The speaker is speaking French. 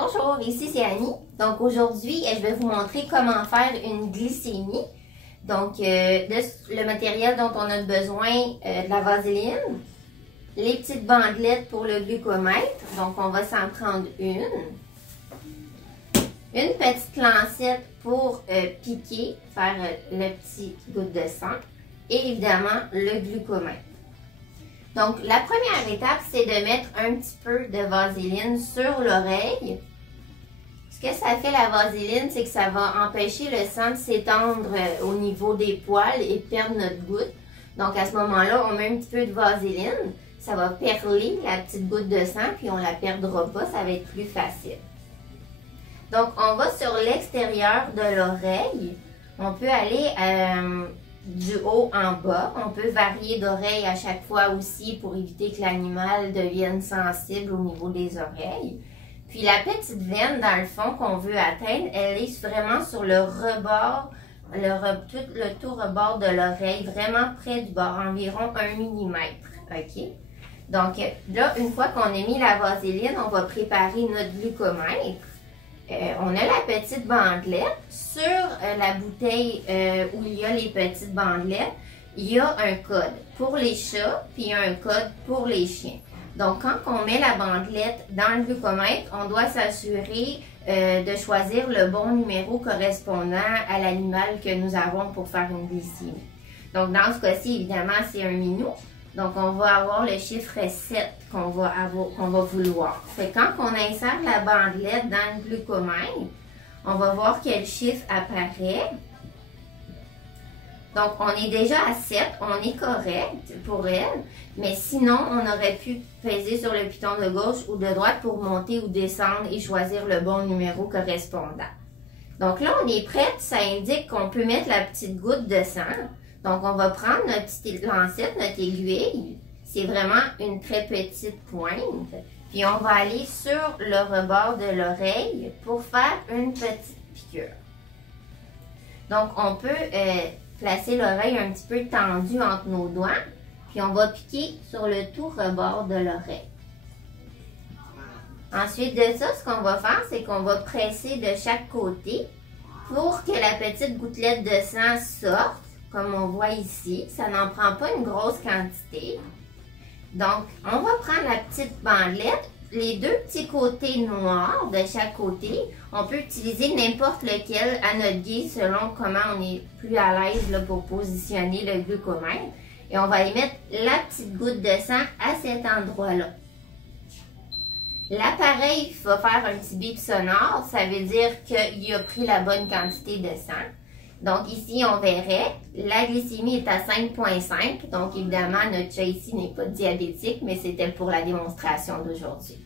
Bonjour, ici c'est Annie. Donc aujourd'hui, je vais vous montrer comment faire une glycémie. Donc le matériel dont on a besoin, de la vaseline, les petites bandelettes pour le glucomètre. Donc on va s'en prendre une petite lancette pour piquer, faire le petit goutte de sang et évidemment le glucomètre. Donc la première étape, c'est de mettre un petit peu de vaseline sur l'oreille. Ce que ça fait la vaseline, c'est que ça va empêcher le sang de s'étendre au niveau des poils et perdre notre goutte. Donc à ce moment-là, on met un petit peu de vaseline, ça va perler la petite goutte de sang, puis on ne la perdra pas, ça va être plus facile. Donc on va sur l'extérieur de l'oreille, on peut aller du haut en bas, on peut varier d'oreille à chaque fois aussi pour éviter que l'animal devienne sensible au niveau des oreilles. Puis la petite veine dans le fond qu'on veut atteindre, elle est vraiment sur le rebord, tout rebord de l'oreille, vraiment près du bord, environ 1 mm. OK? Donc là, une fois qu'on a mis la vaseline, on va préparer notre glucomètre. On a la petite bandelette. Sur la bouteille où il y a les petites bandelettes, il y a un code pour les chats, puis il y a un code pour les chiens. Donc, quand on met la bandelette dans le glucomètre, on doit s'assurer de choisir le bon numéro correspondant à l'animal que nous avons pour faire une glycémie. Donc, dans ce cas-ci, évidemment, c'est un minou. Donc, on va avoir le chiffre 7 qu'on va vouloir. Fait quand on insère la bandelette dans le glucomètre, on va voir quel chiffre apparaît. Donc, on est déjà à 7, on est correct pour elle, mais sinon, on aurait pu peser sur le piton de gauche ou de droite pour monter ou descendre et choisir le bon numéro correspondant. Donc là, on est prête, ça indique qu'on peut mettre la petite goutte de sang. Donc, on va prendre notre petite lancette, notre aiguille, c'est vraiment une très petite pointe, puis on va aller sur le rebord de l'oreille pour faire une petite piqûre. Donc, on peut placer l'oreille un petit peu tendue entre nos doigts, puis on va piquer sur le tout rebord de l'oreille. Ensuite de ça, ce qu'on va faire, c'est qu'on va presser de chaque côté pour que la petite gouttelette de sang sorte, comme on voit ici. Ça n'en prend pas une grosse quantité. Donc, on va prendre la petite bandelette, les deux petits côtés noirs de chaque côté. On peut utiliser n'importe lequel à notre guise selon comment on est plus à l'aise pour positionner le glucomètre. Et on va y mettre la petite goutte de sang à cet endroit-là. L'appareil va faire un petit bip sonore, ça veut dire qu'il a pris la bonne quantité de sang. Donc ici, on verrait, la glycémie est à 5,5. Donc évidemment, notre chat ici n'est pas diabétique, mais c'était pour la démonstration d'aujourd'hui.